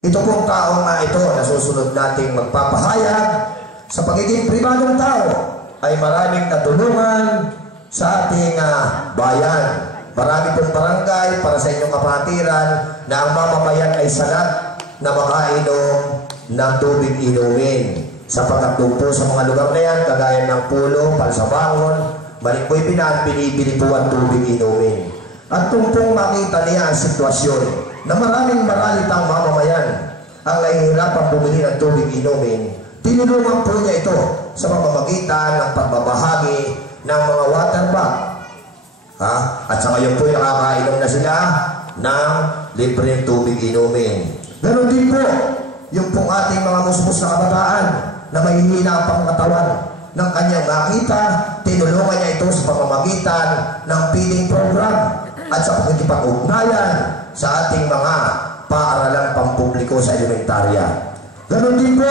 Ito pong taong na ito na susunod nating magpapahayag sa pagiging pribadong tao ay maraming natulungan sa ating bayan. Marami pong barangay para sa inyong kapatiran na ang mamamayan ay sanat na makainom ng tubig inumin. Sapagkat doon po sa mga lugar na yan, kagaya ng Pulo, Palsabangon, Malimboy Binan, binibili po ang tubig inumin. At kung pong makita niya ang sitwasyon na maraming maralitang mamamayan ang nahihirapang bumili ng tubig inumin, tinulungan po niya ito sa pamamagitan ng pagbabahagi ng mga water bag. At sa ngayon po nakakainom na sila ng libreng tubig inumin. Ganon din po yung pong ating mga musmus na kabataan na mahihina ang pangkatawan ng kanyang makita, tinulungan niya ito sa pamamagitan ng feeding program at sa pagkikipag-ugnayan sa ating mga paaralang pampubliko sa elementarya. Ganon din po,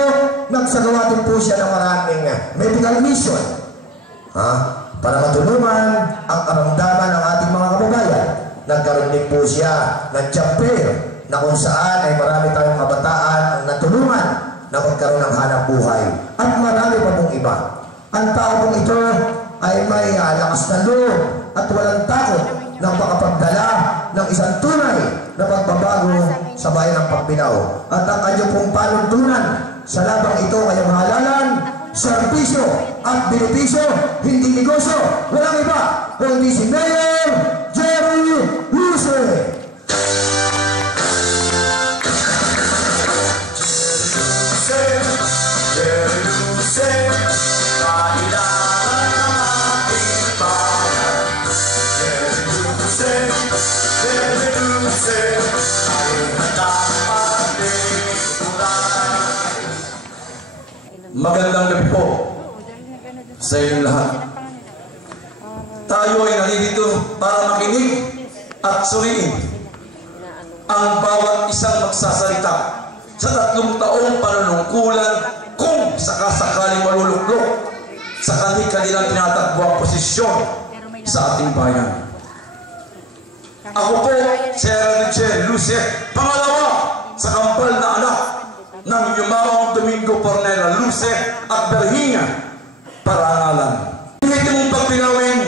nagsagawa din po siya ng maraming medical mission para matulungan ang karamdaman ng ating mga kababayan. Nagkaroon din po siya ng job fair na kung saan ay marami tayong kabataan ang natulungan na magkaroon ng hanap buhay. At marami pa pong iba. Ang tao pong ito ay may lakas na loob at walang takot na makapagdala ng isang tunay na pagbabago sa bayan ng Pagbilao. At ang kanyang pong panuntunan sa labang ito ay mahalalan, serbisyo at benepisyo, hindi negosyo, walang iba, kundi si Mayor Jerry Luce. Magandang gabi po sa inyong lahat. Tayo ay nandito para makinig at suriin ang bawat isang magsasarita sa 3 taong panunungkulan kung sakasakaling maluluklok sa kanilang tinatakbuang posisyon sa ating bayan. Ako po, Sir Richel Luce, pangalawa sa kampal na anak ng Yumaong Domingo Pornela Luce at Berhinia Parangalan. Ito mong pagpilawin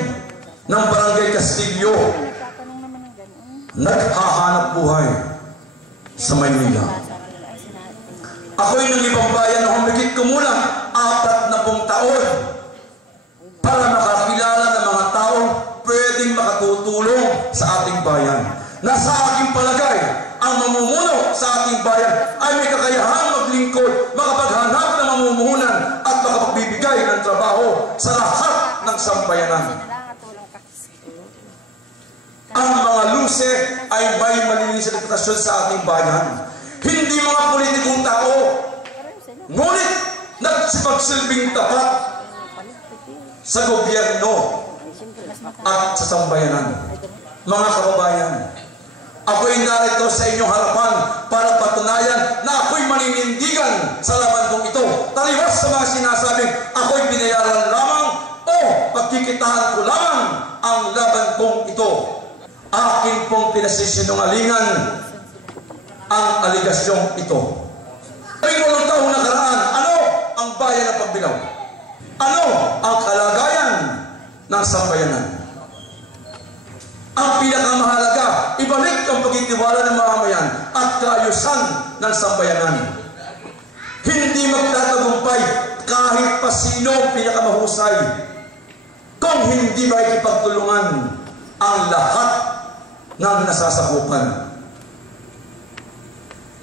ng Barangay Castillo, naghahanap buhay sa Maynila. Ako'y ng ibang bayan na humigit kumulang 40 taon para makakilala ng mga taong pwedeng makatutulong sa ating bayan. Na sa aking palagay, ang mamumuno sa ating bayan ay may kakayahang maglingkod, makapaghanap ng mamumuhunan at makapagbibigay ng trabaho sa lahat ng sambayanan. Ang mga Luce ay may malinis na reputasyon sa ating bayan. Hindi mga politikong tao, ngunit nagsipagsilbing tapat sa gobyerno at sa sambayanan. Mga kababayan, ako'y narito sa inyong harapan para patunayan na ako'y maninindigan sa laban kong ito. Taliwas sa mga sinasabing ako'y binayaran lamang o pagkikitaan ko lamang ang laban kong ito. Akin pong pinasisinungalingan ang aligasyong ito. 8 taong nakaraan, ano ang bayan ng Pagbilao? Ano ang kalagayan ng sambayanan? Ang pinakamahalaga, ibalik ang pagtitiwala ng mamamayan at kaayusan ng sambayanan. Hindi magtatagumpay kahit pa sino ang pinakamahusay kung hindi makikipagtulungan ang lahat ng nasasakupan.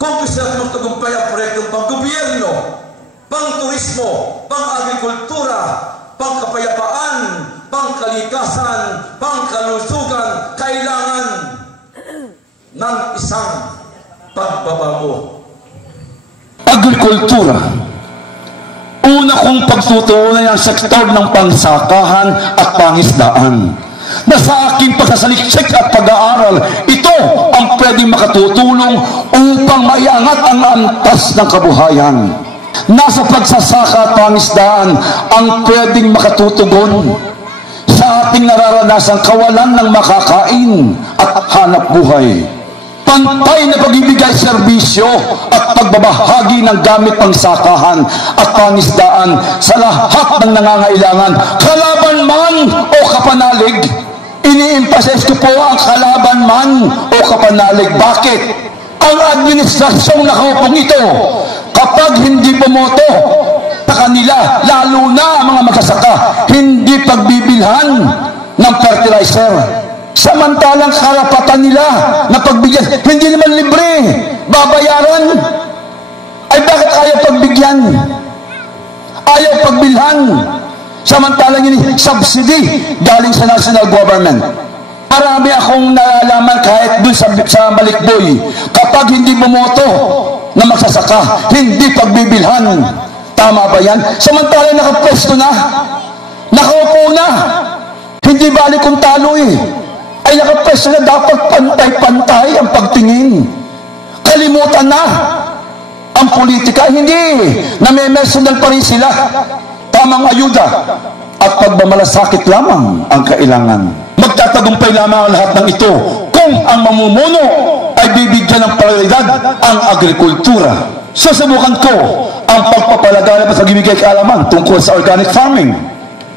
Kung gusto natin magtagumpay ang proyektong pang-gobyerno, pang-turismo, pang-agrikultura, pang-kapayapaan, pangkalikasan, pangkalusugan, kailangan ng isang pagbabago. Agrikultura. Una kong pagtutuunan ang sektor ng pangsakahan at pangisdaan. Na sa aking pagsasaliksik at pag-aaral, ito ang pwedeng makatutulong upang maiangat ang antas ng kabuhayan. Nasa pagsasaka at pangisdaan ang pwedeng makatutugon sa ating nararanasang kawalan ng makakain at hanap buhay. pantay na pagbibigay serbisyo at pagbabahagi ng gamit pangsakahan at pangisdaan sa lahat ng nangangailangan, kalaban man o kapanalig. Ini-emphasize ko po ang kalaban man o kapanalig. Bakit? Ang administrasyong nakaupong ito, kapag hindi bumoto sa kanila, lalo na ang mga magsasaka, hindi pagbibilhan ng fertilizer. Samantalang karapatan nila na pagbigyan, hindi naman libre, babayaran. Ay bakit ayaw pagbigyan? Ayaw pagbilhan. Samantalang yun, subsidy galing sa national government. Marami akong nalalaman kahit dun sa Malikboy, kapag hindi bumoto na magsasaka, hindi pagbibilhan. Tama ba yan? Samantalang nakapwesto na, nakaupo na, hindi balik kung talo ay nakapwesto na, dapat pantay-pantay ang pagtingin. Kalimutan na ang politika, hindi. Namemersonal pa rin sila. Tamang ayuda at pagmamalasakit lamang ang kailangan. Magtatagumpay lamang ang lahat ng ito kung ang mamumuno ay bibigyan ng prioridad ang agrikultura. Susubukan ko ang pagpapalaganap at pagbibigay kaalaman tungkol sa organic farming.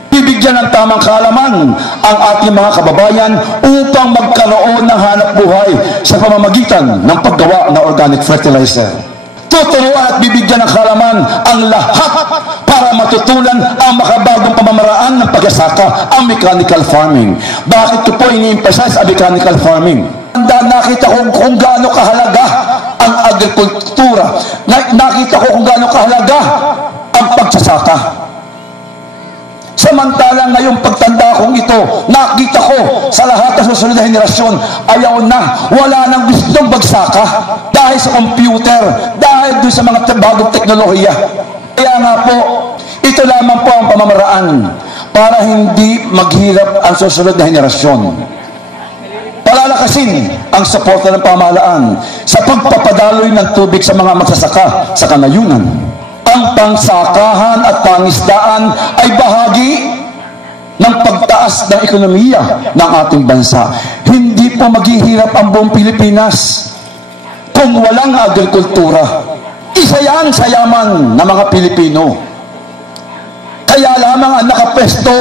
Bibigyan ng tamang kaalaman ang ating mga kababayan upang magkaroon ng hanap buhay sa pamamagitan ng paggawa ng organic fertilizer. Tuturuan at bibigyan ng kaalaman ang lahat para matutulan ang makabagong pamamaraan ng pagsasaka, ang mechanical farming. Bakit ko po ini-emphasize ang mechanical farming? Nakita ko kung gaano kahalaga ang agrikultura. Nakita ko kung gaano kahalaga ang pagsasaka. Samantalang ngayong pagtanda kong ito, nakita ko sa lahat ng susunod na henerasyon, ayaw na, wala nang gustong magsaka dahil sa computer, dahil doon sa mga bagong teknolohiya. Kaya nga po, ito lamang po ang pamamaraan para hindi maghirap ang susunod na henerasyon. Palalakasin ang suporta ng pamahalaan sa pagpapadaloy ng tubig sa mga magsasaka sa kanayunan. Ang pangsakahan at pangisdaan ay bahagi ng pagtaas ng ekonomiya ng ating bansa. Hindi po maghihirap ang buong Pilipinas kung walang agrikultura. Isa yan sa yaman ng mga Pilipino. Kaya lamang ang nakapesto,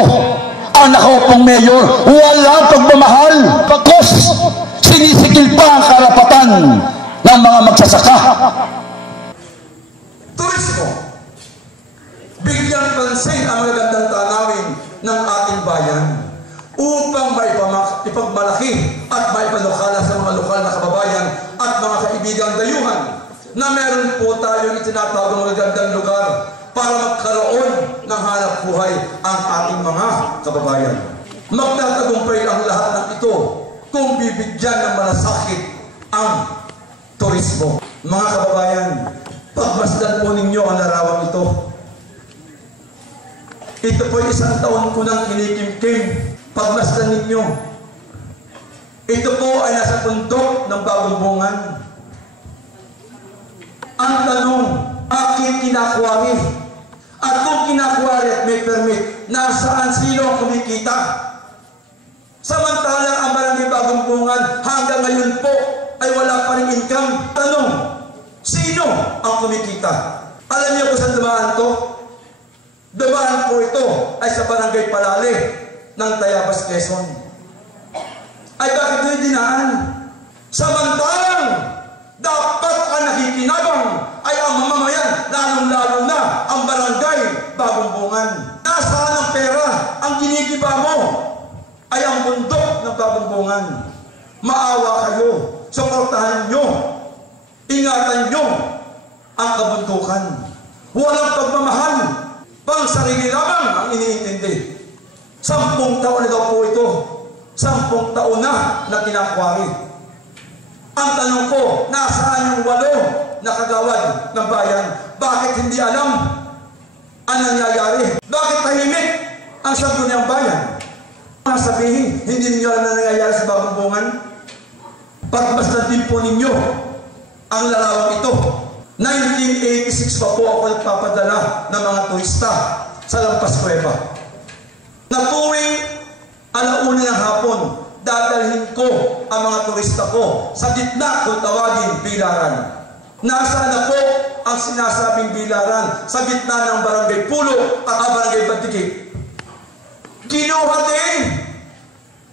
ang nakaupong mayor, walang pagmamahal. Pagkos, sinisikil pa ang karapatan ng mga magsasaka. Turismo. Bigyan pansin ang magagandang tanawin ng ating bayan upang ipagmalaki at maipanukala sa mga lokal na kababayan at mga kaibigang dayuhan na meron po tayong itinatawag ng magagandang lugar para magkaroon ng hanap buhay ang ating mga kababayan. Magtatagumpay ang lahat ng ito kung bibigyan ng malasakit ang turismo. Mga kababayan, pagmasdan po ninyo ang larawang ito. Ito po isang taon ko nang kinikimkim. Pagmasdan ninyo. Ito po ay nasa bundok ng Bagong Bungan. Ang tanong, bakit kinakwari? At kung kinakwari at may permit, nasaan sino ang kumikita? Samantalang ang Barangay Bagong Bungan hanggang ngayon po ay wala pa rin income. Tanong, sino ang kumikita? Alam niyo kung saan dumaan to? Dumaan po ito ay sa Barangay Palale ng Tayabas, Quezon. Ay bakit doon dinaan? Samantalang dapat ang nakikinabang ay ang mamamayan, lalong-lalo na ang Barangay Bagong Bungan. Nasaan ang pera? Ang ginigiba mo ay ang bundok ng Bagong Bungan. Maawa kayo, suportahan nyo, ingatan nyo ang kabundukan. Walang pagmamahal, pang sarili lamang ang iniintindi. 10 taon na daw po ito. 10 taon na kinakwari. Ang tanong ko, nasaan yung 8 na kagawad ng bayan? Bakit hindi alam ang nangyayari? Bakit tahimik ang sangguniang bayan? Sabihin, hindi ninyo alam na nangyayari sa Bagong Bungan? Pagmasdan din po ninyo ang larawang ito. 1986 pa po ako nagpapadala ng mga turista sa Lampas Cueva. Na tuwing 1:00 ng hapon, dadalhin ko ang mga turista ko sa gitna kung tawagin bilaran. Nasaan na po ang sinasabing bilaran sa gitna ng Barangay Pulo at Barangay Bantigi? Kinuha din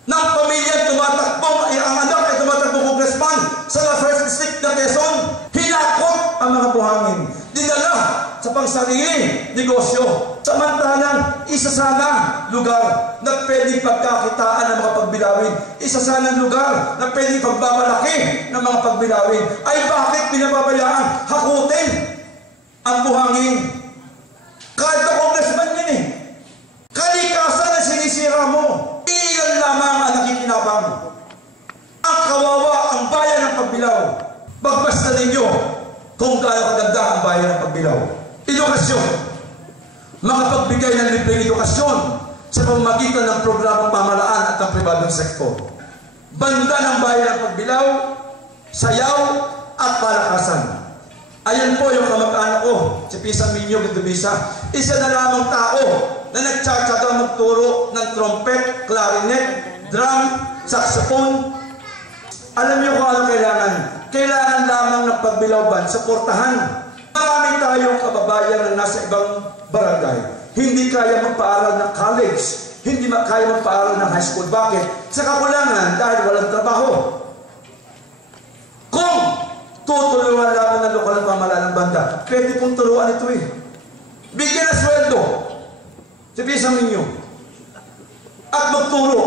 ng pamilya tumatakbo, ang anak ay tumatakbo congressman sa First District ng Quezon. Hinakot ang mga buhangin. Dinala sa pangsarili negosyo. Samantalang isa sana lugar na pwedeng pagkakitaan ng mga pagbilawin, isa sana lugar na pwedeng pagbabalaki ng mga pagbilawin, ay bakit pinababayaan hakutin ang buhangin? Kahit na congressman yun eh. Kalikasan na sinisira mo. Ilan lamang ang nakikinabang. Ang kawawa ang bayan ng Pagbilao. Bagbasta ninyo kung gaano kaganda ang bayan ng Pagbilao. Edukasyon. Makapagbigay ng libreng edukasyon sa pamamagitan ng programang pamahalaan at ng pribadong sektor. Banda ng bayan ng Pagbilao, sayaw at palakasan. Ayan po yung kamag-anak ko, si Pisa Minyo Gudubisa. Isa na lamang tao na nagtsatsaga magturo ng trumpet, clarinet, drum, saxophone. Alam niyo kung ano kailangan? Kailangan lamang ng Pagbilao Band, suportahan. Marami tayong kababayan na nasa ibang barangay. Hindi kaya magpaaral ng college. Hindi kaya magpaaral ng high school. Bakit? Sa kakulangan dahil walang trabaho. Kung tutulungan lamang ng lokal na pamahalaan ng banda, pwede pong turuan ito eh. Bigyan na sweldo. Sabihin sa inyo. At magturo.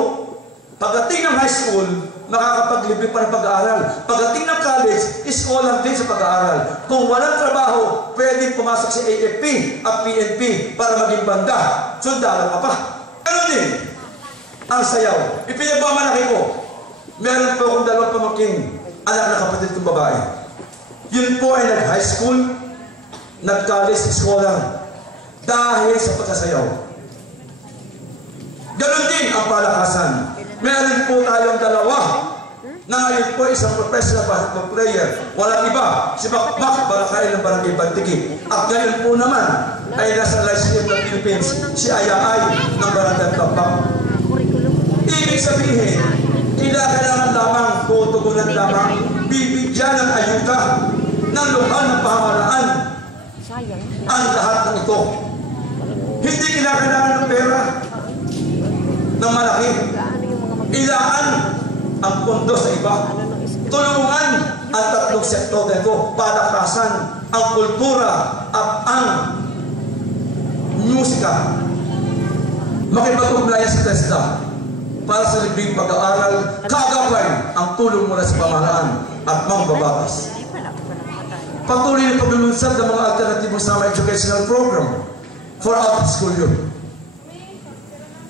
Pagdating ng high school, makakapaglibre pa ng pag-aaral. Pagdating ng college, scholar din sa pag-aaral. Kung walang trabaho, pwedeng pumasok sa AFP at PNP para maging banda. Sundalo ka pa. Ano din? Ang sayaw. Ipinagmamalaki ko. Meron po akong dalawang pamangking anak na kapatid kong babae. Yun po ay nag-high school, nag-college scholar dahil sa pagkasayaw. Ganon din ang palakasan. Meron po tayong dalawa na ngayon po isang professional basketball player. Walang iba, si Bakbak Barakay ng Barangay Bantigi. At ngayon po naman ay nasa Lyceum ng Philippines, si Ayaay ng Barangay Bakbak. Ibig sabihin, kailangan lamang tutugunan lamang bibigyan ng ayuda ng lokal ng pamahalaan ang lahat ng ito. Hindi kailangan ng pera ng malaki. Ilaan ang pondo sa iba. Tulungan ang tatlong sektor na ito. Palakasan ang kultura at ang musika. Makipag-ugnayan sa TESDA para sa libreng pag-aaral, kagabay ang tulong mula sa pamahalaan at mangbabatas. Patuloy na paglulunsad ng mga alternatibong summer educational program for out-of-school youth.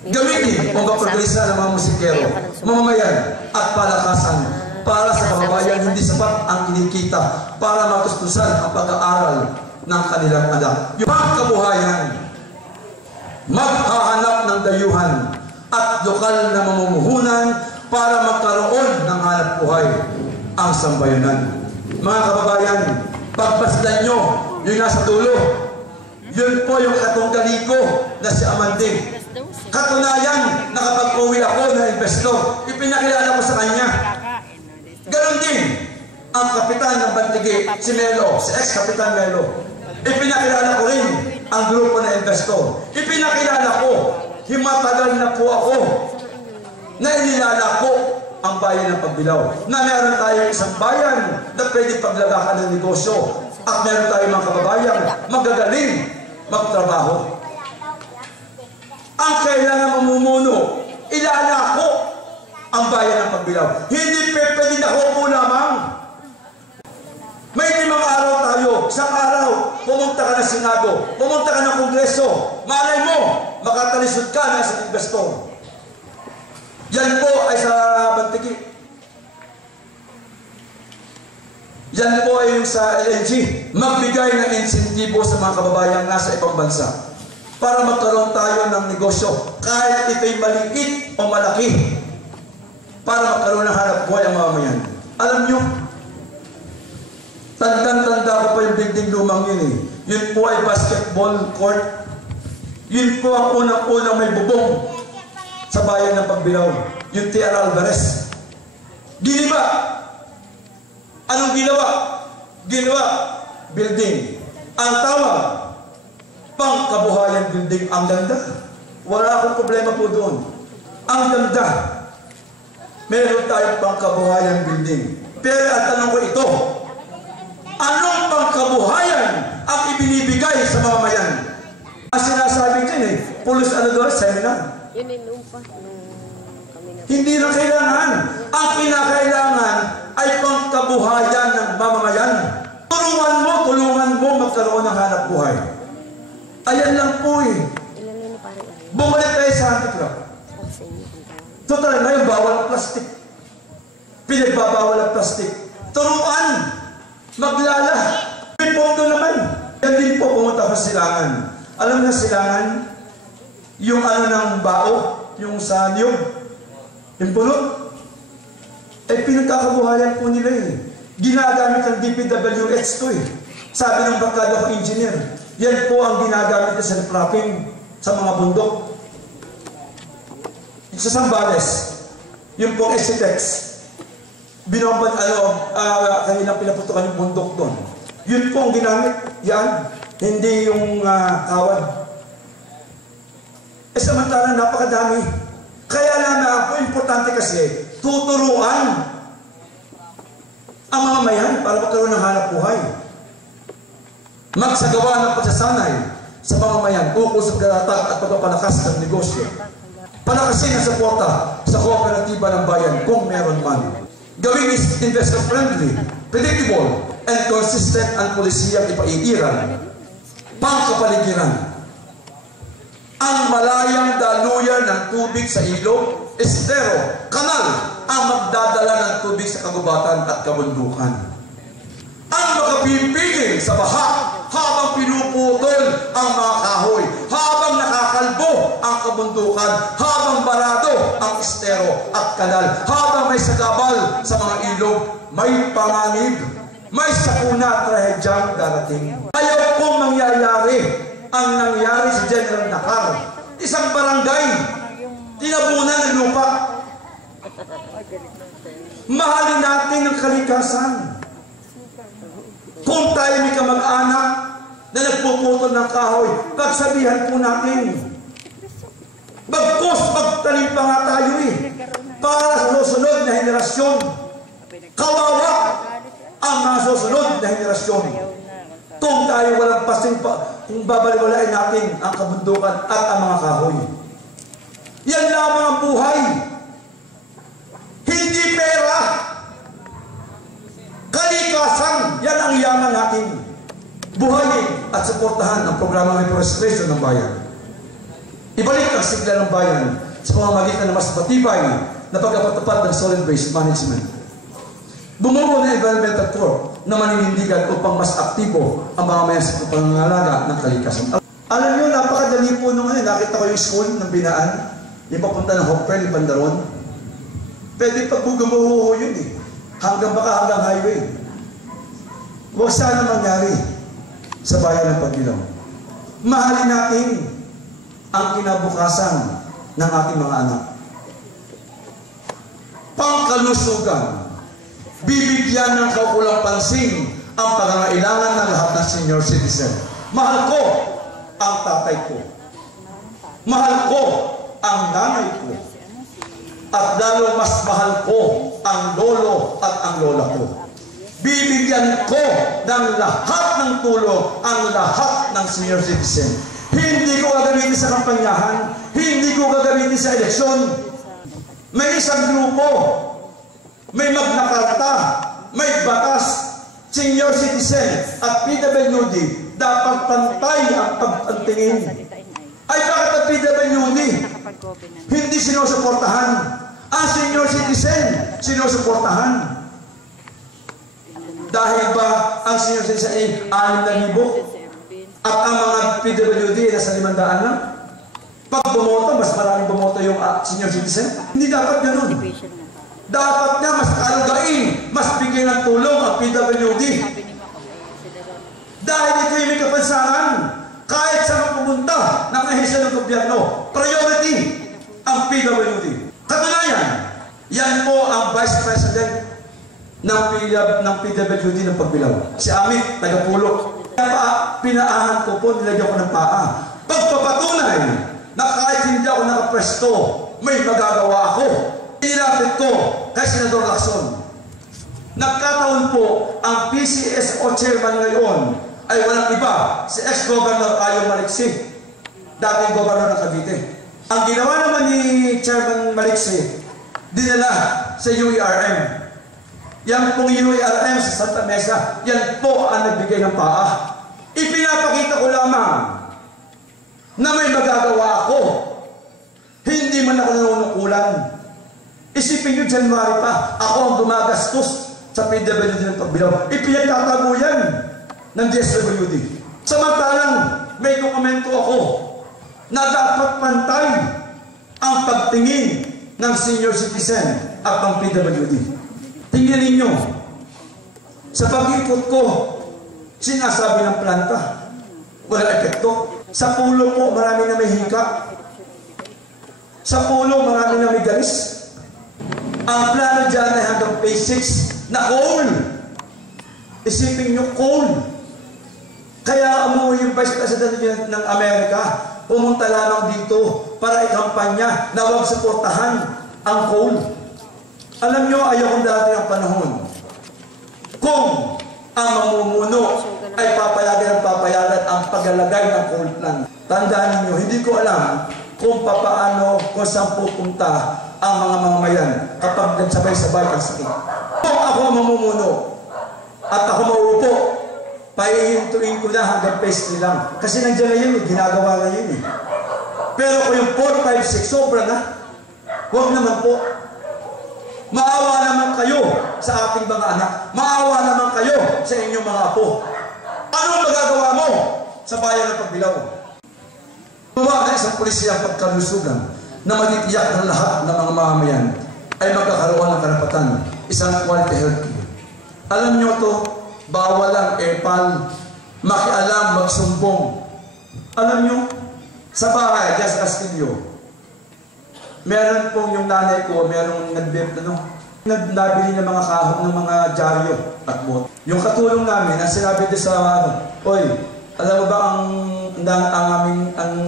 Gamitin ang kapag-alisa ng mga musikero, mamamayan at palakasan para sa kababayan hindi sapat ang kinikita para matustusan ang pag-aaral ng kanilang anak. Yung mga kabuhayan, maghahanap ng dayuhan at lokal na mamumuhunan para magkaroon ng hanap buhay ang sambayanan. Mga kababayan, pagpasdan nyo yung nasa dulo. Yun po yung katunggali ko na si Amanding. Katunayan, nakapag-uwi ako na investor, ipinakilala ko sa kanya. Ganon din ang kapitan ng Bantigi, si Melo, si ex-kapitan Melo. Ipinakilala ko rin ang grupo na investor. Ipinakilala ko, himatagal na po ako na inilalako ang bayan ng Pagbilao. Na meron tayong isang bayan na pwede paglagakan ng negosyo at meron tayong mga kababayan magagaling magtrabaho. Ang kailangan mamumuno, ilalako ang bayan ng Pagbilao. Hindi pwede na po lamang. May 5 araw tayo. Isang araw, pumunta ka na Senado, pumunta ka ng Kongreso. Malay mo, makatalisod ka na sa investor. Yan po ay sa Bantigi. Yan po ay yung sa LNG. Magbigay ng insentibo sa mga kababayan nasa ibang bansa para magkaroon tayo ng negosyo, kahit ito'y maliit o malaki, para magkaroon ng hanap buhay ang mamamayan. Alam nyo, tandang-tanda ko pa yung building lumang yun eh. Yun po ay basketball court. Yun po ang unang-unang may bubong sa bayan ng Pagbilao. yung T.R. Alvarez. Giniba. Anong ginawa? Ginawa, building. Ang tawag, pangkabuhayan building. Ang ganda. Wala akong problema po doon. Ang ganda. Meron tayong pangkabuhayan building. Pero ang tanong ko ito, anong pangkabuhayan ang ibinibigay sa mamamayan? Ang sinasabi dyan pulos ano doon, seminar. Hindi na kailangan. Ang kinakailangan ay pangkabuhayan ng mamamayan. Tulungan mo magkaroon ng hanap buhay. Ayan lang po Bumalik tayo sa handicraft. Total na yung bawal ang plastic. Pinagbabawal ang plastic. Turuan! Maglala! May pondo naman. Yan din po pumunta sa Silangan. Alam na Silangan, yung ano ng bao, yung sa niyog, yung pulot, ay pinagkakabuhayan po nila Ginagamit ang DPWH to Sabi ng barkada ko engineer, yan po ang ginagamit sa self-wrapping sa mga bundok. Sa Sambales, yung pong SCTEX, binomban, kanina pinaputukan yung bundok doon. Yun po ang ginamit, yan, hindi yung kawad. Samantala, napakadami. Kaya naman ako, importante kasi, tuturuan ang mga mayan para magkaroon ng hanap buhay. Magsagawa ng pagsasanay sa mamamayan ukol sa pagkatatag at pagpapalakas ng negosyo. Palakasin ang suporta sa kooperatiba ng bayan kung meron man. Gawing investor-friendly, predictable, and consistent ang polisiyang ipaiiran, pangkapaligiran. Ang malayang daluyan ng tubig sa ilog, estero, kanal, ang magdadala ng tubig sa kagubatan at kabundukan. Ang makapipigil sa baha habang pinuputol ang mga kahoy, habang nakakalbo ang kabundukan, habang barado ang estero at kanal, habang may sagabal sa mga ilog, may panganib, may sakuna at trahedyang darating. Ayaw pong mangyayari ang nangyari sa General Nakar. Isang barangay, tinabunan ng lupa. Mahalin natin ang kalikasan. Kung tayo may kamag-anak na nagpuputol ng kahoy, pagsabihan po natin. Bagkus, magtanim pa nga tayo para sa susunod na henerasyon. Kawawa ang mga susunod na henerasyon. Kung tayo walang pasing kung babaliwalain natin ang kabundukan at ang mga kahoy. Yan lamang ang buhay. Hindi pera. Kalikasan, yan ang yaman natin. Buhayin at suportahan ang programa ng reforestation ng bayan. Ibalik ang sigla ng bayan sa pamamagitan ng mas matibay na pagkapatupad ng solid waste management. Bumuo ng Environmental Corps na maninindigan upang mas aktibo ang mga mayan sa pangangalaga ng kalikasan. Alam nyo, napakadali po nung nakita ko yung school ng binaan, yung papunta ng Hopper, yung Bandaron. Pwede pagbugamuho yun hanggang highway. Huwag sana mangyari sa bayan ng Pagdilaw. Mahalin natin ang kinabukasan ng ating mga anak. Pangkalusugan, bibigyan ng kaukulang pansin ang pangangailangan ng lahat ng senior citizen. Mahal ko ang tatay ko. Mahal ko ang nanay ko. At lalo mas mahal ko ang lolo at ang lola ko. Bibigyan ko ng lahat ng tulong ang lahat ng senior citizen. Hindi ko gagamitin sa kampanyahan. Hindi ko gagamitin sa eleksyon. May isang grupo, may Magna Carta, may batas, senior citizen at PWD dapat pantay ang pagpantingin. Ay bakit ang PWD hindi sinusuportahan? Ang senior citizen sinusuportahan. Dahil ba ang senior citizen ay 6,000 at ang mga PWD ay nasa 500 lang? Pag bumoto, mas maraming bumoto yung senior citizen? Hindi dapat ganun. Dapat na mas kalagain, mas bigyan ng tulong ang PWD. Dahil ito yung may kapansanan, kahit sa pumunta ng ahensya ng gobyerno, priority ang PWD. Katunayan, yan po ang Vice President ng PWD ng Pagbilao. Si Amit, taga-Pulo. Kaya pinaahan ko po, nilagyan ko ng paa. Pagpapatunay na kahit hindi ako nakapwesto, may magagawa ako. Inilapit ko kay Senador Lacson. Nagkataon po, ang PCSO chairman ngayon ay walang iba, si ex-governor Ayo Maliksi, dating governor ng Cavite. Ang ginawa naman ni Chairman Maliksi, dinala sa UERM. Yan pong UERM sa Santa Mesa, yan po ang nagbigay ng paa. Ipinapakita ko lamang na may magagawa ako. Hindi man ako nanunukulan. Isipin nyo, January pa, ako ang gumagastos sa PWD ng Pagbilao. Ipinagtatago yan ng DSWD. Samantalang may dokumento ako na dapat pantay ang pagtingin ng senior citizen at ng PWD. Tingnan ninyo, sa pag-ikot ko, sinasabi ng planta, wala epekto. Sa Pulo po, marami na may hika. Sa Pulo, marami na may galis. Ang plano dyan ay hanggang phase 6 na coal. Isipin nyo, coal. Kaya umuwi yung Vice President ng Amerika, pumunta lamang dito para ikampanya na huwag suportahan ang coal. Alam nyo, ayokong dati ang panahon. Kung ang mamumuno ay papayagan ang paglalagay ng coal plant. Tandaan niyo, hindi ko alam kung papaano, kung saan pupunta ang mga mamamayan kapag nagsabay-sabay ang sakit. Kung ako mamumuno at ako mauupo, pahihintuin ko na hanggang phase 3 lang. Kasi nandiyan na yun, ginagawa na yun. Pero kung yung 4, 5, 6, sobra na. Huwag naman po. Maawa naman kayo sa ating mga anak. Maawa naman kayo sa inyong mga apo. Anong magagawa mo sa bayan ng Pagbilao? Gumawa na isang pulisya ang pagkalusugan na matitiyak ng lahat ng mga mamamayan ay magkakaroon ng karapatan, isang quality health care. Alam nyo to, bawal ang epal, makialam, magsumbong. Alam nyo, sa bahay, dyan sa Castillo, meron pong yung nanay ko, merong nabili ng mga kahon ng mga dyaryo at bot. Yung katulong namin, ang sinabi din sa oy, alam mo ba ang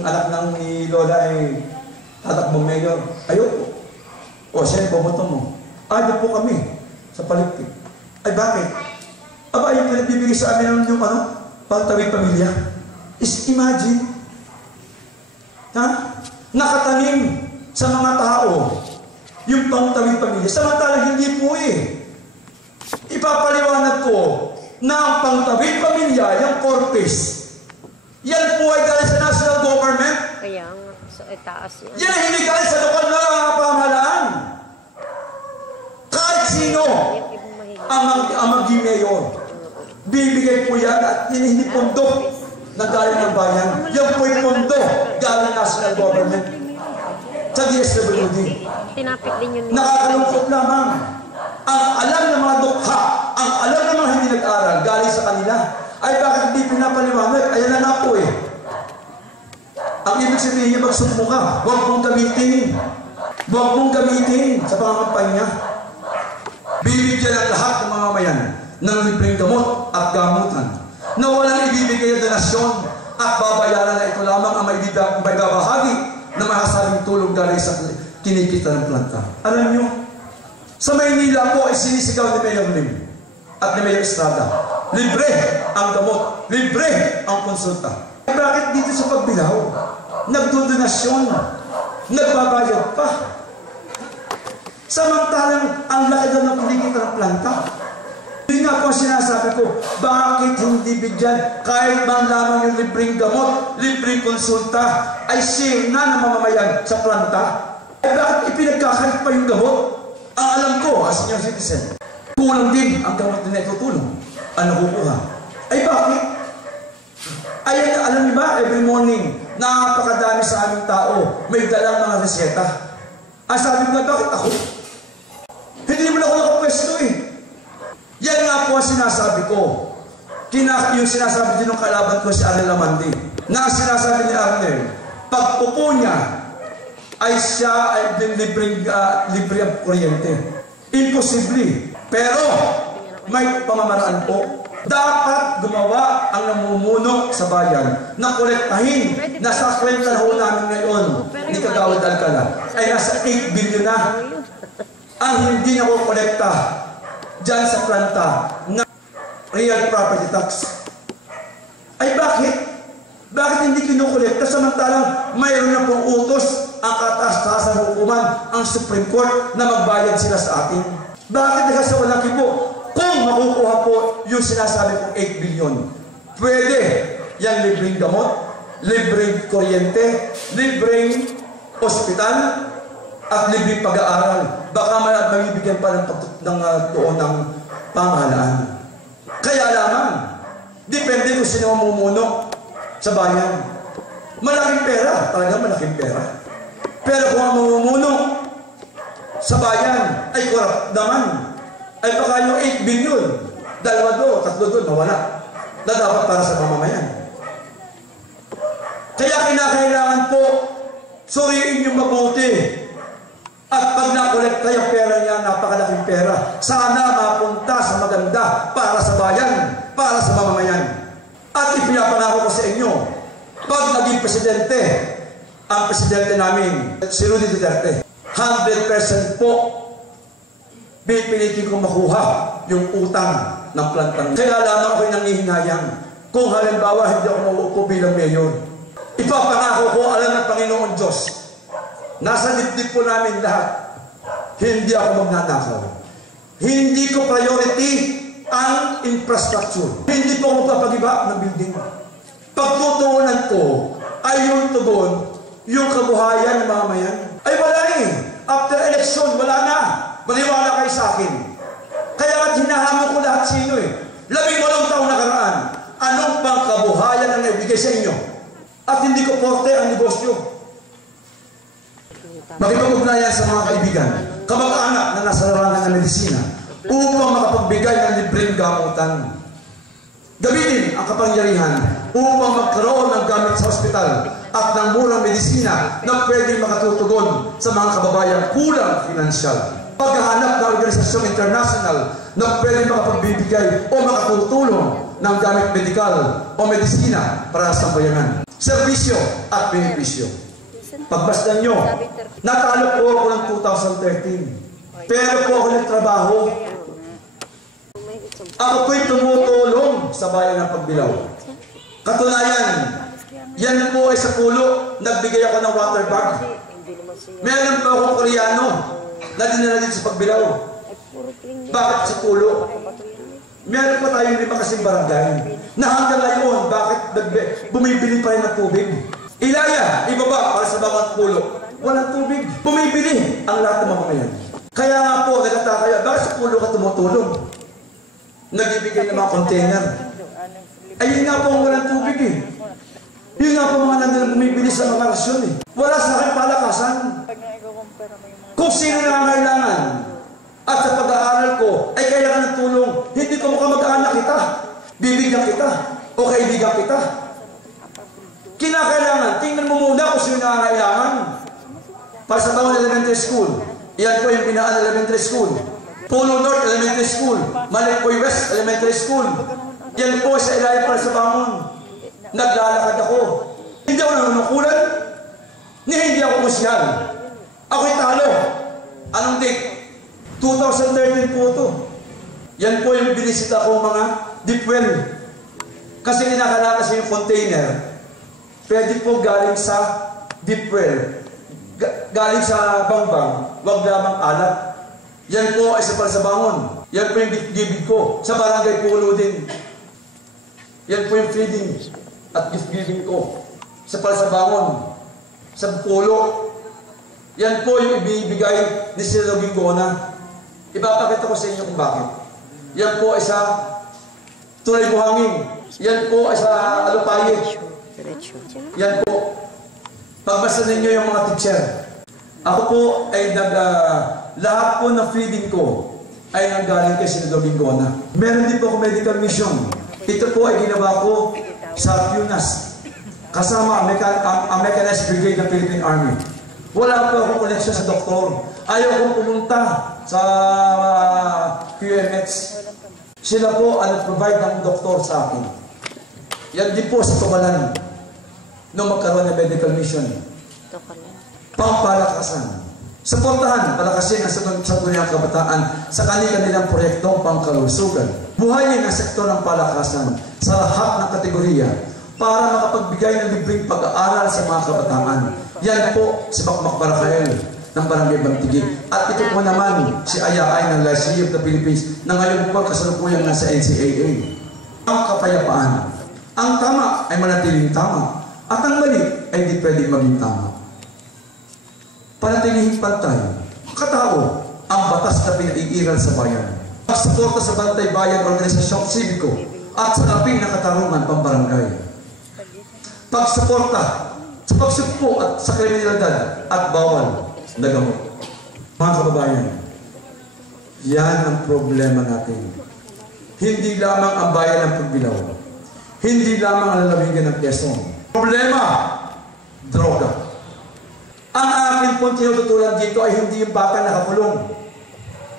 anak ng ni Lola ay tatakbong mayor? Ayoko. O siya, boboto mo. Doon po kami sa Paligpit. Ay bakit? Aba, yung pinagbibigay sa amin yung pagtawid pamilya. Imagine, nakatanim sa mga tao yung pangtawid pamilya. Samantalang hindi po Ipapaliwanag ko na ang pangtawid pamilya, yung corpus, yan po ay galing sa national government. Kaya nga, sa itaas yan. Yan ay hindi galing sa lokal na pamahalaan. Kahit sino ang mag-mayor, bibigay po yan at hindi pondo na galing ng bayan. Yan po yung pondo galing national government sa DSWD. Tinapit din yun. Nakakalungkot lamang. Ang alam ng mga dukha, ang alam ng mga hindi nag-aral, galing sa kanila, ay bakit hindi pinapaliwanag? Ayan na nga po Ang ibig sabihin, magsumpo ka. Huwag mong gamitin. Huwag mong gamitin sa pangangampanya. Bibigyan ang lahat ng mga mayan ng libreng gamot at gamutan na walang ibibigay na donasyon at babayaran na ito lamang ang may babahagi na mahasabing tulong galing sa kinikita ng planta. Alam nyo, sa Maynila po ay sinisigaw ni Mayor Lim at ni Mayor Estrada. Libre ang gamot, libre ang konsulta. Bakit dito sa Pagbilao, nagdodonasyon, nagbabayad pa? Samantalang ang laki daw ng kinikita ng planta. Yun nga po sinasabi ko, bakit hindi bigyan kahit man lamang yung libreng gamot, libreng konsulta, ay share na ng mamamayan sa planta? Bakit ipinagkakalit pa yung gamot? Ang alam ko, as senior citizen, kulang din ang gamot na itutulong. Ano kukuha? Ay bakit? Ay alam niyo ba, every morning, napakadami sa aming tao, may dalang mga reseta. Ang sabi ko, bakit ako? Hindi mo na ako nakapwesto Yan nga po ang sinasabi ko. Yung sinasabi din ng kalaban ko si Arnel Amandi. Na sinasabi ni Arnel, pag upo niya, ay siya ay libre ang kuryente. Imposible. Pero may pamamaraan po. Dapat gumawa ang namumuno sa bayan na kolektahin. Nasa kwenta na ho namin ngayon ni Kagawad Alcala ay nasa 8 billion na ang hindi na ko kolekta dyan sa planta na real property tax. Ay bakit? Bakit hindi kinukolekta samantalang mayroon na pong utos ang kataas-taasang hukuman, ang Supreme Court na magbayad sila sa atin? Bakit nagkasawalang kibo? Kung makukuha po yung sinasabi kong 8 billion, pwede yung libreng gamot, libreng kuryente, libreng ospital, at libreng pag-aaral. Baka mabibigyan pa ng doon ng pamahalaan. Kaya lamang, depende kung sino mamumuno sa bayan. Malaking pera, talagang malaking pera. Pero kung ang mamumuno sa bayan ay korap naman, ay baka yung 8 billion, 2 doon, 3 doon, mawala. Na dapat para sa mamamayan. Kaya kinakailangan po, suriin yung mabuti. At pag nakolekta yung pera niya, napakalaking pera, sana mapunta sa maganda para sa bayan, para sa mamamayan. At ipinapangako ko sa inyo, pag naging presidente, ang presidente namin, si Rudy Duterte, 100% po, pipilitin ko makuha yung utang ng plantang. Kaya lamang ako'y nangihinayang kung halimbawa hindi ako mauupo bilang mayor. Ipapangako ko, alam ng Panginoon Diyos, nasa dibdib po namin lahat, hindi ako magnanakaw. Hindi ko priority ang infrastructure. Hindi po ako magpapagiba ng building. Pagtutuunan ko ay yung tugon, yung kabuhayan ng mga mayan. Ay wala eh. After election, wala na. Maniwala kayo sa akin. Kaya at hinahamon ko lahat sino eh. 18 taong nakaraan. Anong pang kabuhayan ang naibigay sa inyo? At hindi ko porte ang negosyo. Makipag-ugnayan sa mga kaibigan, kamag-anak na nasa larangan ng medisina upang makapagbigay ng libreng gamutan. Gamitin ang kapangyarihan upang magkaroon ng gamit sa ospital at ng murang medisina na pwedeng makatutugon sa mga kababayan kulang pinansyal. Paghahanap ng organisasyon international na pwedeng makapagbibigay o makatutulong ng gamit medikal o medisina para sa bayanan. Serbisyo at benepisyo. Pagbasdan nyo, natalo po ako ng 2013. Pero po ako nagtrabaho. Ako po'y tumutulong sa bayan ng Pagbilao. Katunayan, yan po ay sa pulo, nagbigay ako ng water bag. Meron pa akong Koreano na dinala dito sa Pagbilao. Bakit sa pulo? Meron pa tayong 5 kasing barangay na hanggang ngayon, bakit bumibili pa rin ng tubig? Ilaya, ibaba para sa bawat pulo. Walang tubig. Bumibili ang lahat ng mamamayan. Kaya nga po, nagtataka, bakit sa pulo ka tumutulong? Nagbibigay ng mga container. Ayun nga po ang walang tubig eh. Yun nga po mga nandun bumibili sa mga rasyon eh. Wala sa akin palakasan. Kung sino nangangailangan at sa pag-aaral ko ay kailangan ng tulong, hindi ko mukhang mag-aanak kita. Bibigyan kita o kaibigan kita. Kinakailangan, tingnan mo muna kung sino nangangailangan. Para sa Bawon Elementary School, yan po yung Binaan Elementary School. Polo North Elementary School, Malipoy West Elementary School. Yan po sa ilalim para sa Bawon. Naglalakad ako. Hindi ako nanunukulan, hindi ako musyal. Ako'y talo. Anong date? 2013 po ito. Yan po yung binisita ko mga deep well. Kasi kinakalakas yung container. Pwede po galing sa deep well. Galing sa bangbang. Huwag lamang alat. Yan po ay sa Palsabangon. Yan po yung gift-giving ko. Sa barangay Pulo din. Yan po yung feeding at gift-giving ko. Sa Palsabangon. Sa Pulo. Yan po yung ibibigay ni Sir Gingona. Ipapakita ko sa inyo kung bakit. Yan po ay sa Tulay Buhangin. Yan po ay sa Alupaye. Yan po. Pagbasa ninyo yung mga teacher. Ako po ay lahat po ng feeding ko ay nanggaling kay Senador Gingona. Meron din po ako medical mission. Ito po ay ginawa ko sa Piunas. Kasama ang Mechanized Brigade ng Philippine Army. Wala po akong koneksyon sa doktor. Ayaw kong pumunta sa QMX. Sila po ang provide ng doktor sa akin. Yan din po sa Tukalan nung magkaroon ng medical mission. Pampalakasan. Suportahan, palakasin ang sangguniang kabataan sa kanilang proyektong pangkalusugan. Buhayin ang sektor ng palakasan sa lahat ng kategorya para makapagbigay ng libreng pag-aaral sa mga kabataan. Yan po si Bakmak Barakael ng Barangay Bantigi. At ito po naman si Ayaay ng Lyceum of the Philippines na ngayon po kasalukuyang nasa NCAA. Ang kapayapaan. Ang tama ay manatiling tama. At ang mali ay hindi pwedeng maging tama. Panatilihing pantay, katao, ang batas na pinaiiral sa bayan. Pagsuporta sa Bantay Bayan Organisasyong Sibiko at sa labing na katarungan pambarangay. Pagsuporta sa pagsugpo at sa kriminalidad at bawal na gamot. Mga kababayan, yan ang problema natin. Hindi lamang ang bayan ng Pagbilao. Hindi lamang ang lalawigan ng Quezon. Problema, droga. Ang akin pong tinututulan dito ay hindi yung bata nakakulong.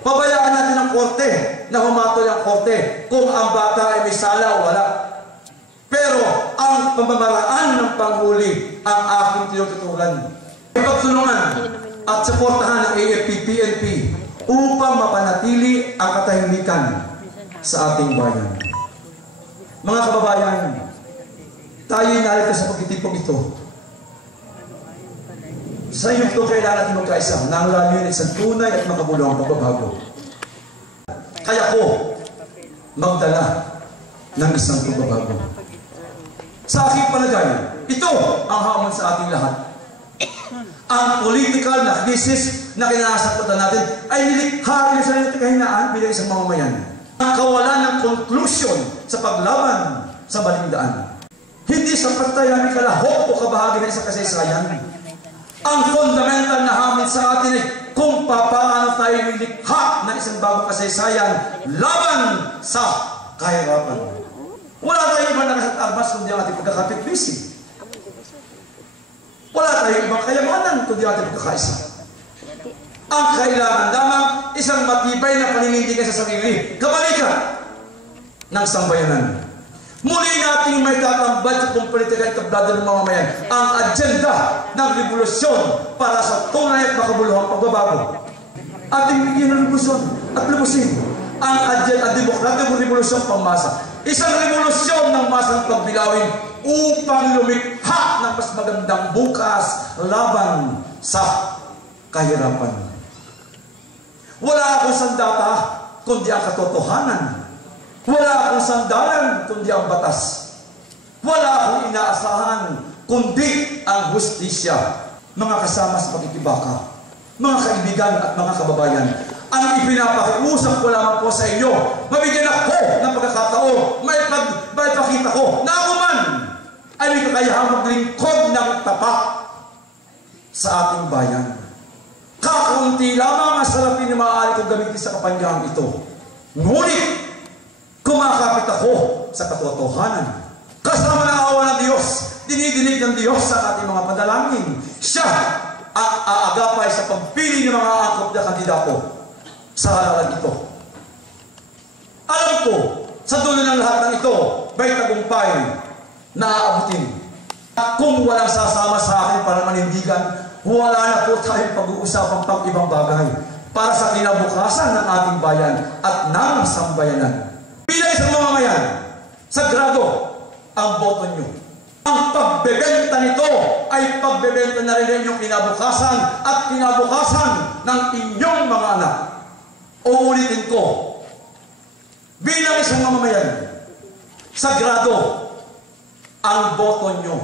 Pabayaan natin ang korte na humatol ang korte kung ang bata ay may sala o wala. Pero ang pamamaraan ng panghuli ang aking tinututulan. Ipagtulungan at suportahan ng AFP-PNP upang mapanatili ang katahimikan sa ating bayan. Mga kababayan, tayo narito sa pagtitipog ito. Sa iyo ito kailangan natin magkaisa na ang layunin sa tunay at makabuluhang pagbabago. Kaya ko magdala ng isang pagbabago. Sa aking palagay, ito ang hamon sa ating lahat. Ang political na krisis na kinasaktan natin ay nilikha rin sa natin kahinaan bilang isang mamamayan. Ang kawalan ng conclusion sa paglaban sa maling daan. Hindi sapat tayo namin kalahok o kabahagi ng isang kasaysayan. Ang fundamental na hamon sa atin ay kung paano tayo nilikha ng isang bagong kasaysayan laban sa kahirapan. Wala tayong ibang nakasat-armas kundi ang ating pagkakapit-busy. Wala tayong ibang kayamanan kundi ang ating pagkakaisa. Ang kailangan lamang isang matibay na paninindigan sa sarili, kabalikan ng sambayanan. Muli nating may tatambal sa politika at tablado ng mamamayan ang agenda ng revolusyon para sa tunay at makabuluhang pagbabago. Ating bigyan ng revolusyon at lubusin ang agenda at demokratikong revolusyon pangmasa. Isang revolusyon ng masang pagbilawin upang lumikha ng mas magandang bukas laban sa kahirapan. Wala akong sandata kundi ang katotohanan. Wala akong sandalan kundi ang batas. Wala akong inaasahan kundi ang hustisya. Mga kasama sa pagkikibaka, mga kaibigan at mga kababayan, ang ipinapakiusap ko lamang po sa inyo, mabigyan ako ng pagkakataon, may pakita ko na ako man ay may kakayahang maglingkod ng tapat sa ating bayan. Kakunti lamang ang sarapin na maaari kong gamitin sa kapangyahang ito. Ngunit, kumakapit ako sa katotohanan. Kasama ng awa ng Diyos, dinidinig ng Diyos sa ating mga padalangin. Siya ang aagapay sa pagpili ng mga angkop na kandidato sa halalan ito. Alam ko, sa dulo ng lahat ng ito, may tagumpay na aabutin. At kung walang sasama sa akin para manindigan, wala na po tayong pag-uusapang pag-ibang bagay para sa kinabukasan ng ating bayan at ng sambayanan. Bilang isang mamamayan, sagrado ang boto nyo. Ang pagbebenta nito ay pagbebenta na rin yung kinabukasan at kinabukasan ng inyong mga anak. Uulitin ko, bilang isang mamamayan, sagrado ang boto nyo.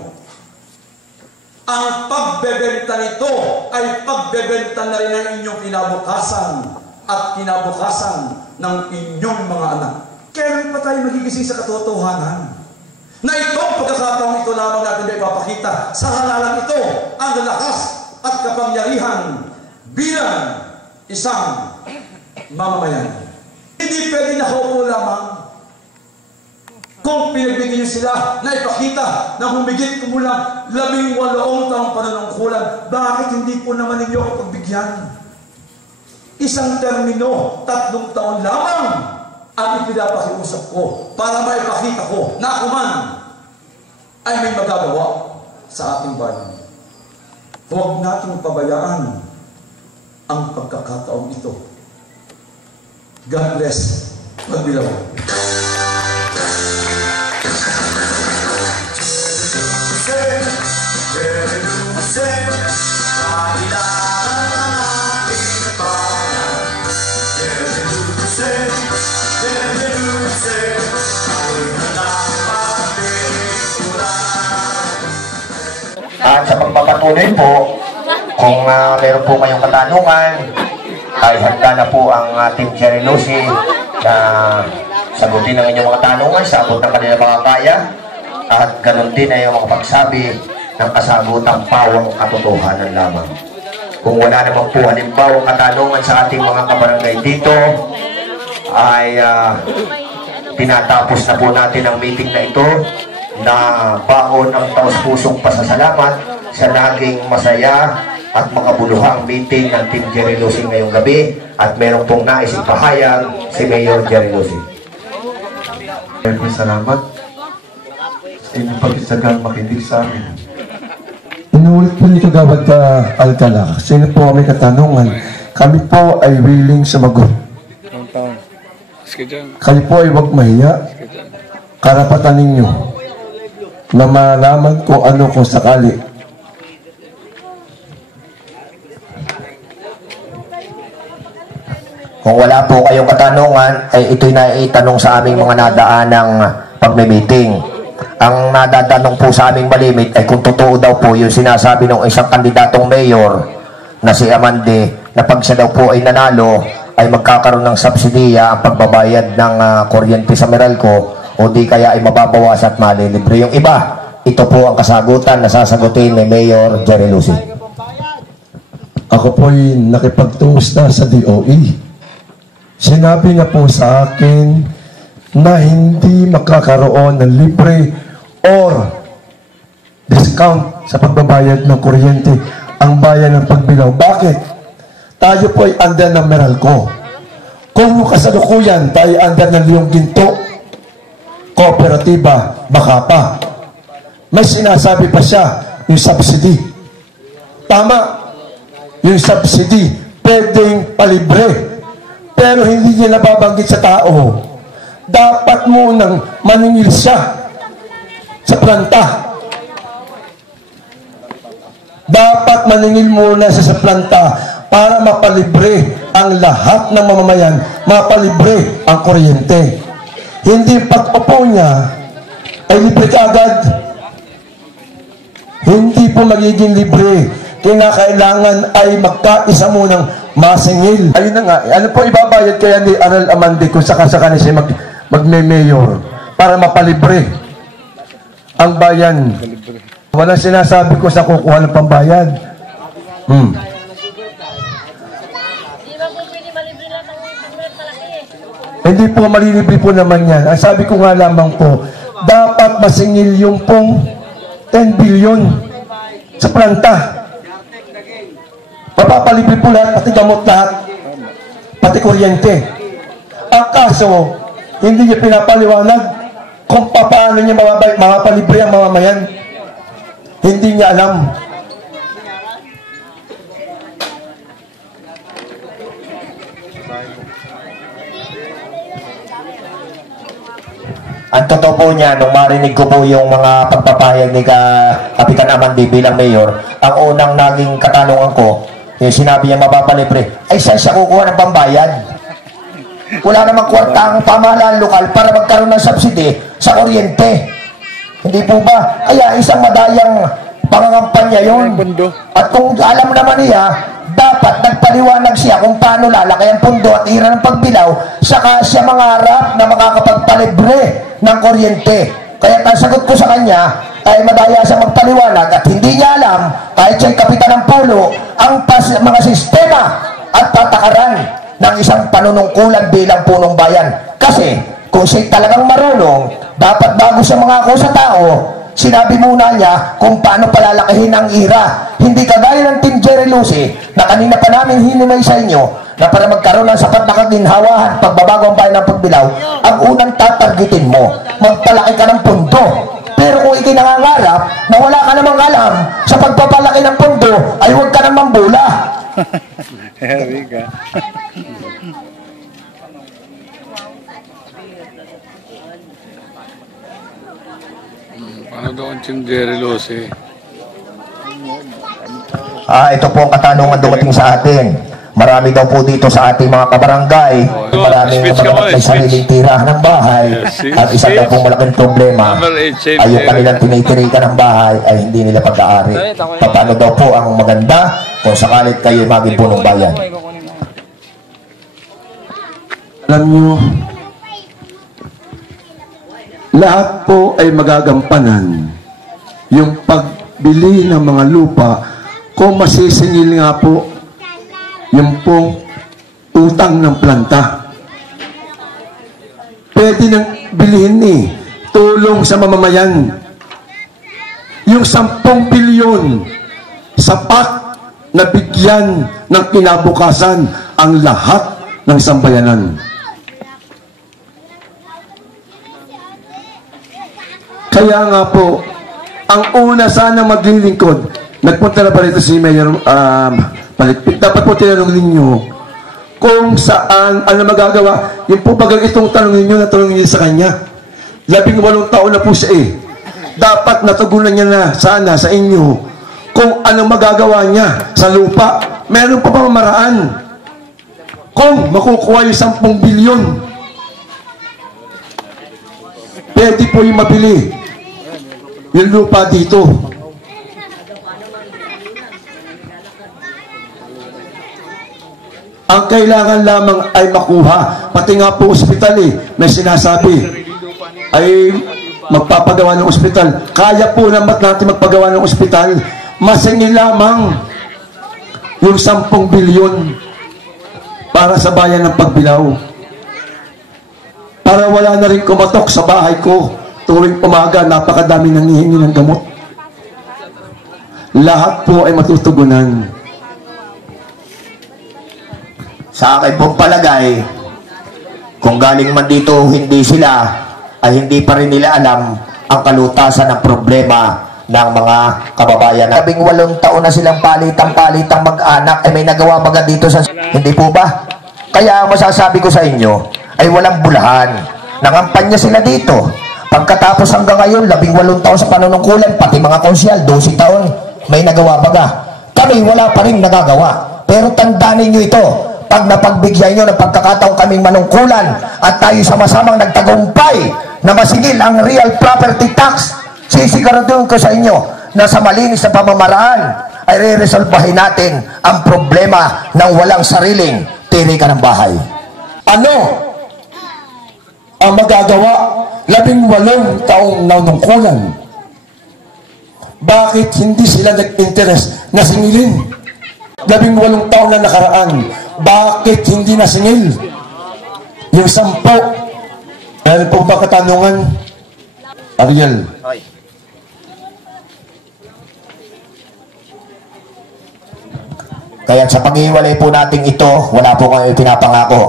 Ang pagbebenta nito ay pagbebenta na rin ang inyong kinabukasan at kinabukasan ng inyong mga anak. Kailan pa tayo magigising sa katotohanan? Na itong pagkakataong ito lamang natin na ipapakita sa halalang ito ang lakas at kapangyarihan bilang isang mamamayan. Hindi pwede nakaupo lamang Kung pinagbigyan niyo sila na ipakita na humigit kumulang 18 taong panunungkulan, bakit hindi po naman ninyo ako pagbigyan? Isang termino, 3 taon lamang ang ipinapakiusap ko para maipakita ko na ako man ay may magagawa sa ating bayan. Huwag nating pabayaan ang pagkakataon ito. God bless. Magbilaw. At sa pagpapatuloy po, kung meron po kayong katanungan, ay handa na po ang Team Cherry Lucy na sagutin ang inyong mga tanungan sa abot ng kanilang mga kaya, at ganun din ay yung mga pagsabi ng kasagutang pawang katotohanan lamang. Kung wala naman po halimbawa katanungan sa ating mga kabarangay dito, ay tinatapos na po natin ang meeting na ito, na baon ang taos-pusong pasasalamat sa naging masaya at makabuluhang meeting ng Team Cherry Lucy ngayong gabi, at meron pong nais ipahayag si Mayor Cherry Lucy. Salamat sa inyong pagkisagang makinig sa amin. Inuulit po ni Kagawad Alcala, sino po may katanungan, kami po ay willing sumagot. Kayo po ay huwag mahiya. Karapatan ninyo na malaman kung ano kung sakali. Kung wala po kayong katanungan, ay ito'y naitanong sa aming mga nadaanang pagme-meeting. Ang nadatanong po sa aming malimit ay kung totoo daw po yung sinasabi ng isang kandidatong mayor na si Amande, na pag siya daw po ay nanalo, ay magkakaroon ng subsidiya ang pagbabayad ng kuryente sa Meralco, o di kaya ay mababawas at malilibre yung iba. Ito po ang kasagutan na sasagutin ni Mayor Cherry Lucy. Ako po'y nakipagtumusta sa DOE. Sinabi na po sa akin na hindi makakaroon ng libre or discount sa pagbabayad ng kuryente ang bayan ng Pagbilao. Bakit? Tayo po ay under ng Meralco. Kung kasalukuyan tayo under ng Leong Ginto, Kooperatiba, baka pa. May sinasabi pa siya, yung subsidy. Tama, yung subsidy, pwedeng palibre. Pero hindi niya nababanggit sa tao. Dapat munang maningil siya sa planta. Dapat maningil muna siya sa planta para mapalibre ang lahat ng mamamayan, mapalibre ang kuryente. Hindi pag-upo niya ay libre ka agad. Hindi po magiging libre. Kinakailangan ay magkaisa munang masingil. Ayun na nga, ano po ibabayad kaya ni Aral Amande kung saka-saka siya magme-mayor para mapalibre ang bayan? Walang sinasabi ko sa kukuha ng pambayad. Hindi po malilibre po naman yan. Ang sabi ko nga lamang po, dapat masingil yung pong 10 billion sa planta. Mapapalibre po lahat, pati gamot lahat, pati kuryente. Ang kaso, hindi niya pinapaliwanag kung paano niya mapapalibre ang mamamayan. Hindi niya alam. Ang totoo po niya, nung marinig ko po yung mga pagpapahayag ni Kapitan Amande bilang mayor, ang unang naging katanungan ko, yung sinabi niya mapapalibre, ay saan siya kukuha ng pambayad? Wala namang kwarta ang pamahalaan lokal para magkaroon ng subsidy sa kuryente. Hindi po ba? Kaya isang madayang pangangampanya yun. At kung alam naman niya, dapat nagpaliwanag siya kung paano lalaki ang pundo at ira ng Pagbilao, saka siya mangarap na makakapagpalibre ng kuryente. Kaya ang sagot ko sa kanya ay madaya siya magpaliwanag at hindi niya alam, kahit siya'y kapitan ng pulo, ang mga sistema at patakaran ng isang panunungkulan bilang punong bayan. Kasi Kung siya'y talagang marunong, dapat bago siya mangako sa tao, sinabi muna niya kung paano palalakihin ang ira. Hindi kagaya ng Team Jerry Lucy na kanina pa namin hinimay sa inyo na para magkaroon ng sapat na kaginhawahan pagbabago ang bayan ng Pagbilao, ang unang tatargetin mo, magpalaki ka ng pondo. Pero kung ikay nangangarap na wala ka namang alam sa pagpapalaki ng pondo, ay huwag ka namang bula. Paano daw ang Team Jerry Lucy? Ito po ang katanungan dumating sa atin. Marami daw po dito sa ating mga kabarangay, maraming may sariling tirahan ng bahay, at isa daw pong malaking problema ay yung kanilang tinitirikan ng bahay ay hindi nila pag-aari. Paano daw po ang maganda kung sakalit kayo maging punong bayan? Alam nyo, lahat po ay magagampanan. Yung pagbili ng mga lupa, kung masisingil nga po, yung pong utang ng planta. Pwede nang bilhin tulong sa mamamayan. Yung 10 bilyon, sapat na bigyan ng kinabukasan ang lahat ng sambayanan. Kaya nga po, ang una sana maglilingkod, nagpunta na pa rito si Mayor Palitpit. Dapat po tinanong ninyo kung saan, ano magagawa. Yung po bagang itong tanong ninyo, natanong ninyo sa kanya. 18 taon na po siya Dapat natugunan niya na sana sa inyo kung ano magagawa niya sa lupa. Meron pa pamamaraan. Kung makukuha yung 10 bilyon, pwede po yung mabili yung lupa dito. Ang kailangan lamang ay makuha. Pati nga po ospital may sinasabi ay magpapagawa ng ospital. Kaya po naman natin magpagawa ng ospital. Masingil lamang yung 10 bilyon para sa bayan ng Pagbilao. Para wala na rin kumatok sa bahay ko tuwing umaga, napakadami nang hihingi ng gamot. Lahat po ay matutugunan. Sa akin pong palagay, kung galing man dito hindi sila, ay hindi pa rin nila alam ang kalutasan ng problema ng mga kababayan. 18 taon na silang palitang mag-anak, ay may nagawa baga dito sa... Hindi po ba? Kaya ang masasabi ko sa inyo, ay walang bulahan. Nangampanya sila dito. Pagkatapos hanggang ngayon, 18 taon sa panunungkulan, pati mga konsyal, 12 taon, may nagawa baga. Kami wala pa rin nagagawa. Pero tandaan ninyo ito, pag napagbigyan nyo ng pagkakataong kaming manungkulan at tayo sama-samang nagtagumpay na masingil ang real property tax, sisiguraduhin ko sa inyo na sa malinis na pamamaraan ay re-resolbahin natin ang problema ng walang sariling tirikan ng bahay. Ano ang magagawa 18 taong nanungkulan? Bakit hindi sila nag-interest na singilin? 18 taon na nakaraan, bakit hindi nasingil? Yung 10. Meron po ba katanungan? Ariel. Kaya sa pag-iwalay po natin ito, wala po kayo pinapangako.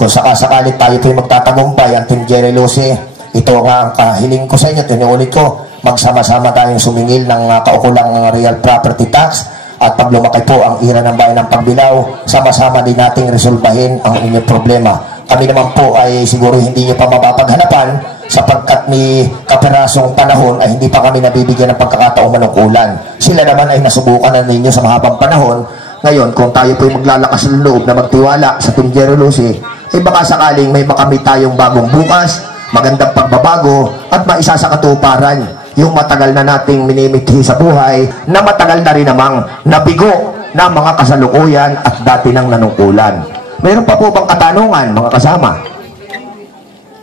Kung sakasakalit tayo ito'y magtatagumpay, ang Team Jerry Lucy, ito nga ang kahiling ko sa inyo, tinuulit ko, magsama-sama tayong sumingil ng kaukulang real property tax. At pag lumaki po ang ira ng bayan ng Pagbilao, sama-sama din nating resolbahin ang inyong problema. Kami naman po ay siguro hindi nyo pa mapapaghanapan sapagkat ni kaperasong panahon ay hindi pa kami nabibigyan ng pagkakataong manungkulan. Sila naman ay nasubukan na ninyo sa mahabang panahon. Ngayon, kung tayo po ay maglalakas ng loob na magtiwala sa Team Jerry Lucy, ay baka sakaling may makamit tayong bagong bukas, magandang pagbabago, at maisa sa katuparan yung matagal na nating minimithi sa buhay na matagal na rin namang nabigo na mga kasalukuyan at dati ng nanungkulan. Mayroon pa po bang katanungan, mga kasama?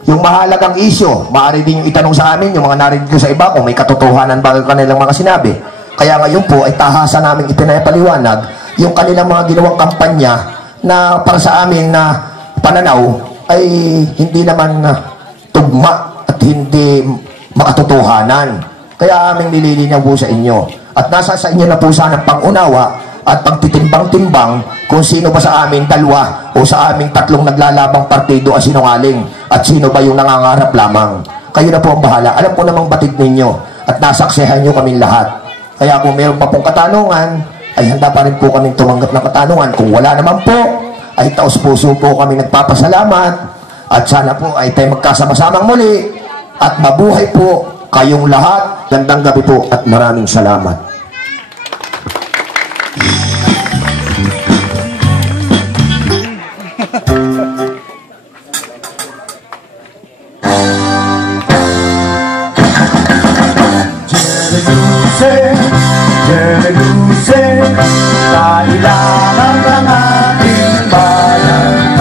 Yung mahalagang isyo, maaari din yung itanong sa amin, yung mga narinig ko sa iba, kung may katotohanan ba kanilang mga sinabi. Kaya ngayon po ay tahasan namin ipinapaliwanag yung kanilang mga ginawang kampanya na para sa amin na pananaw ay hindi naman tugma at hindi makatotohanan. Kaya aming nililinaw po sa inyo. At nasa sa inyo na po sana pangunawa at pagtitimbang-timbang kung sino ba sa amin dalawa o sa aming tatlong naglalabang partido ang sinungaling at sino ba yung nangangarap lamang. Kayo na po ang bahala. Alam ko namang batid ninyo at nasaksihan nyo kaming lahat. Kaya kung meron pa pong katanungan, ay handa pa rin po kaming tumanggap ng katanungan. Kung wala naman po, ay taos-puso po kami nagpapasalamat at sana po ay tayo magkasama-samang muli at mabuhay po kayong lahat. Gandang gabi po at maraming salamat. Kailangan ng ating bayan.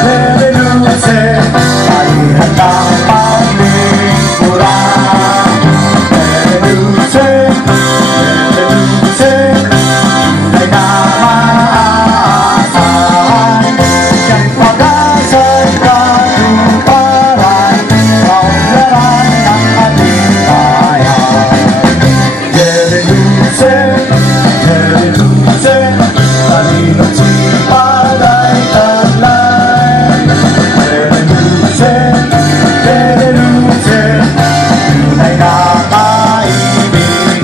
Jerelusé, kalihatang paglingkuran. Jerelusé, tunay na maaasahan. Siyang pag-asa'y katuparan, kaunlaran ng ating bayan. Jerelusé, talino't sipag ay taglay. Jerelusé, tunay na kaibigan.